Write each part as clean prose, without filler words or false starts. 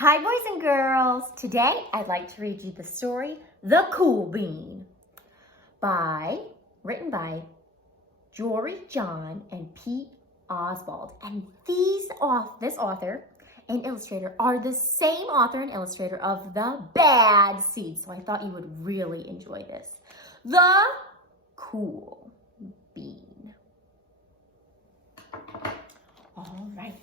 Hi, boys and girls. Today, I'd like to read you the story, The Cool Bean, written by Jory, John, and Pete Oswald. And this author and illustrator are the same author and illustrator of The Bad Seed. So I thought you would really enjoy this. The Cool Bean. All right.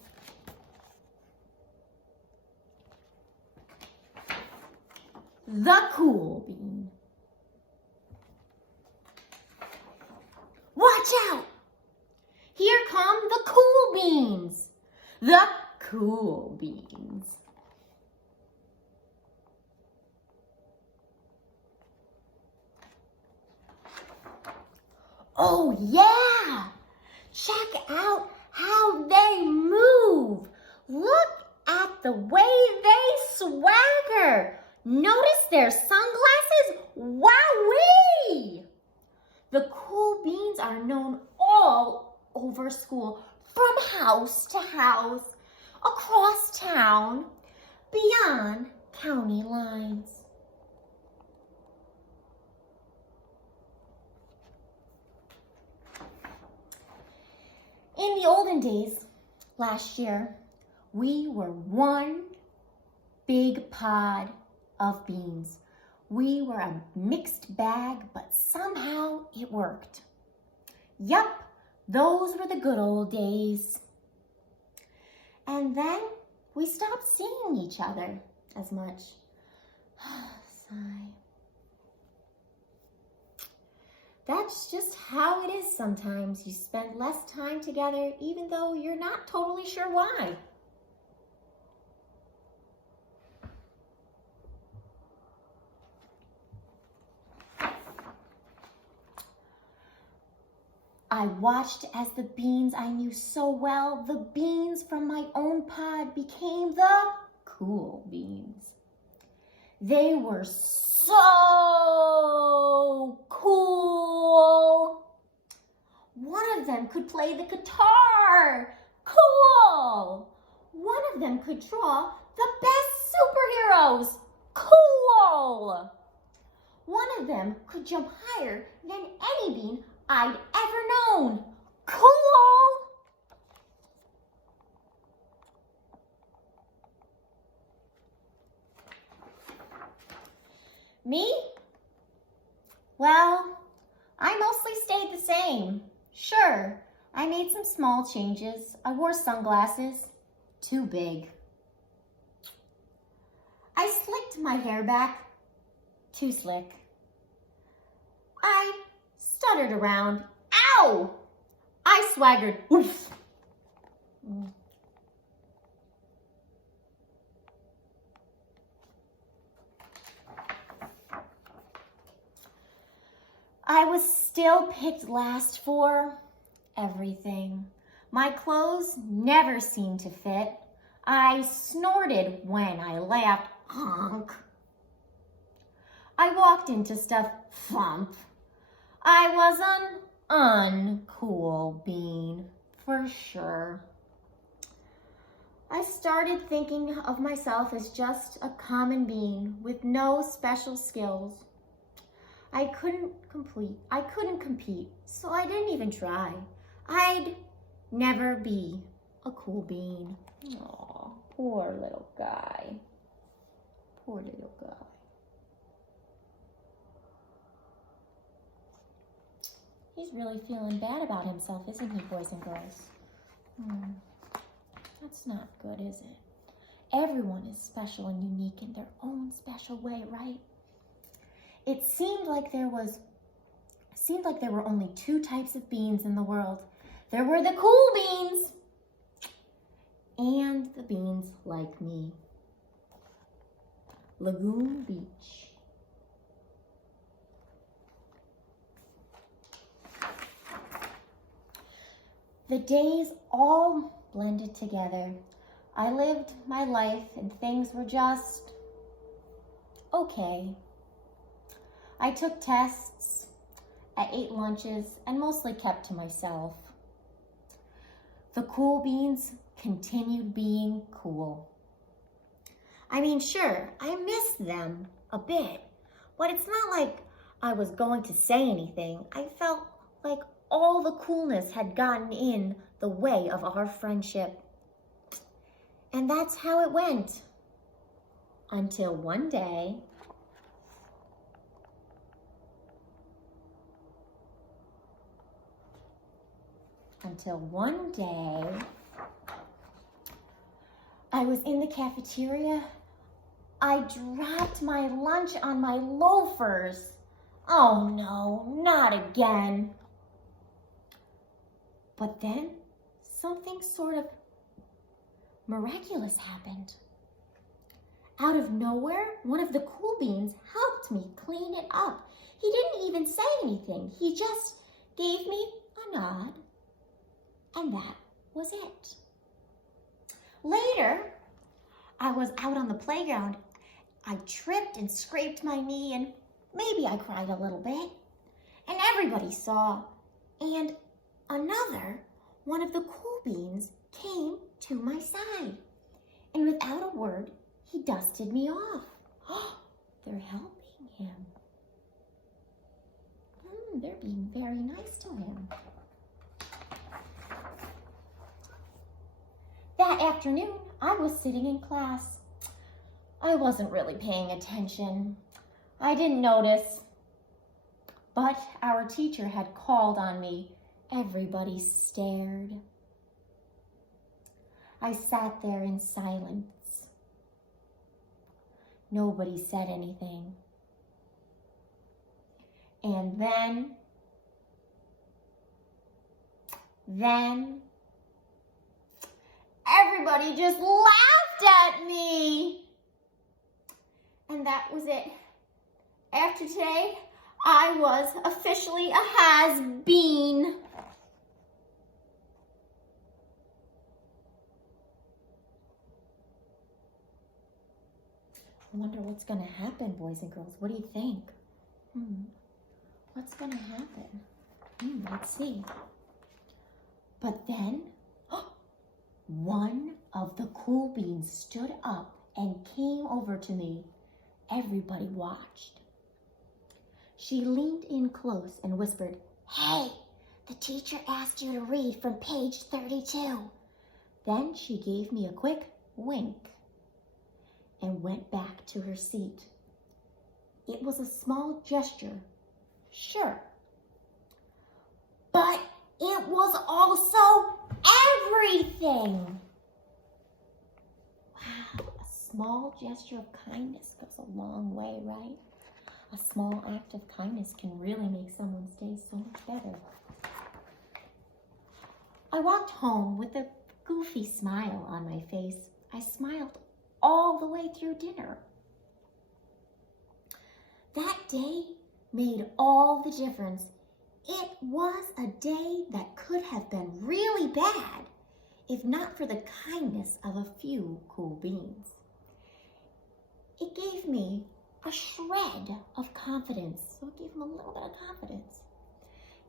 The Cool Bean. Watch out! Here come the Cool Beans. The Cool Beans. Oh yeah! Check out how they move. Look at the way they swagger. Notice their sunglasses? Wowee! The Cool Beans are known all over school, from house to house, across town, beyond county lines. In the olden days, last year, we were one big pod of beans. We were a mixed bag, but somehow it worked. Yup, those were the good old days. And then we stopped seeing each other as much. Sigh. That's just how it is sometimes. You spend less time together even though you're not totally sure why. I watched as the beans I knew so well, the beans from my own pod, became the Cool Beans. They were so cool. One of them could play the guitar. Cool. One of them could draw the best superheroes. Cool. One of them could jump higher than any bean I'd ever known. Cool! Me? Well, I mostly stayed the same. Sure, I made some small changes. I wore sunglasses, too big. I slicked my hair back, too slick. I stuttered around. Ow! I swaggered. Oof. I was still picked last for everything. My clothes never seemed to fit. I snorted when I laughed. Honk. I walked into stuff. Thump. I was an uncool bean, for sure. I started thinking of myself as just a common bean with no special skills. I couldn't compete, so I didn't even try. I'd never be a cool bean. Aw, poor little guy. Poor little guy. He's really feeling bad about himself, isn't he, boys and girls? That's not good, is it? Everyone is special and unique in their own special way, right? It seemed like there were only two types of beans in the world. There were the cool beans and the beans like me. Lagoon Beach. The days all blended together. I lived my life and things were just okay. I took tests, I ate lunches, and mostly kept to myself. The cool beans continued being cool. I mean, sure, I missed them a bit, but it's not like I was going to say anything. I felt like all the coolness had gotten in the way of our friendship. And that's how it went. Until one day, I was in the cafeteria. I dropped my lunch on my loafers. Oh no, not again. But then something sort of miraculous happened. Out of nowhere, one of the cool beans helped me clean it up. He didn't even say anything. He just gave me a nod, and that was it. Later, I was out on the playground. I tripped and scraped my knee, and maybe I cried a little bit. And everybody saw. And another one of the cool beans came to my side. And without a word, he dusted me off. They're helping him. They're being very nice to him. That afternoon, I was sitting in class. I wasn't really paying attention. I didn't notice. But our teacher had called on me. Everybody stared. I sat there in silence. Nobody said anything. And then everybody just laughed at me. And that was it. After today, I was officially a has-been. I wonder what's going to happen, boys and girls. What do you think? What's going to happen? Let's see. But then, one of the cool beans stood up and came over to me. Everybody watched. She leaned in close and whispered, "Hey, the teacher asked you to read from page 32. Then she gave me a quick wink and went back to her seat. It was a small gesture, sure, but it was also everything. Wow, a small gesture of kindness goes a long way, right? A small act of kindness can really make someone's day so much better. I walked home with a goofy smile on my face. I smiled all the way through dinner. That day made all the difference. It was a day that could have been really bad if not for the kindness of a few cool beans. It gave me a shred of confidence. So it gave him a little bit of confidence.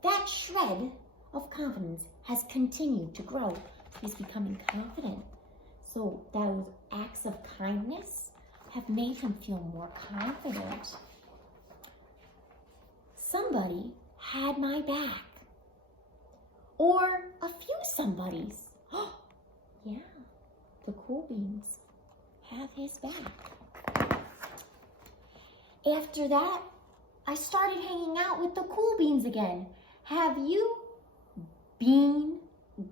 That shred of confidence has continued to grow. He's becoming confident. So those acts of kindness have made him feel more confident. Somebody had my back. Or a few somebodies. Yeah, the cool beans have his back. After that, I started hanging out with the cool beans again. Have you been?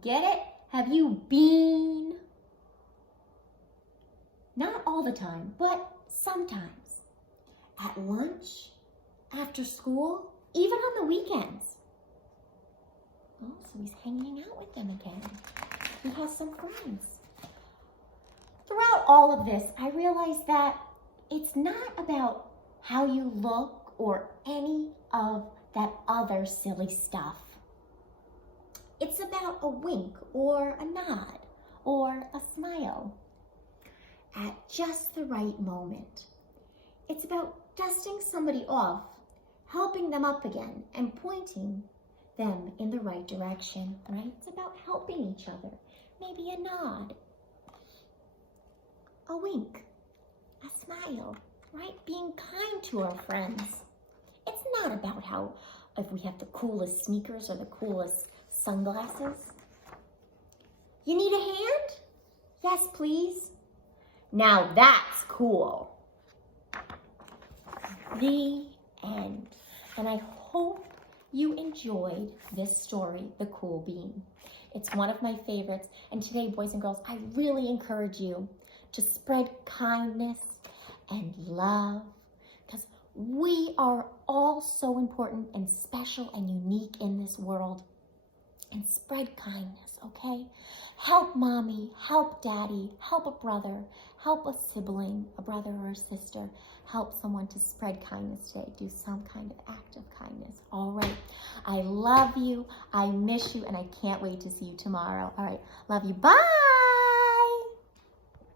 Get it? Have you been? Not all the time, but sometimes. At lunch, after school, even on the weekends. Oh, so he's hanging out with them again. He has some friends. Throughout all of this, I realized that it's not about how you look or any of that other silly stuff. It's about a wink or a nod or a smile at just the right moment. It's about dusting somebody off, helping them up again, and pointing them in the right direction, right? It's about helping each other. Maybe a nod, a wink, smile, right? Being kind to our friends. It's not about if we have the coolest sneakers or the coolest sunglasses. You need a hand? Yes, please. Now that's cool. The end. And I hope you enjoyed this story, The Cool Bean. It's one of my favorites. And today, boys and girls, I really encourage you to spread kindness and love, because we are all so important and special and unique in this world. And spread kindness, okay? Help mommy, help daddy, help a brother, help a sibling, a brother or a sister. Help someone to spread kindness today. Do some kind of act of kindness. All right. I love you. I miss you, and I can't wait to see you tomorrow. All right. Love you. Bye.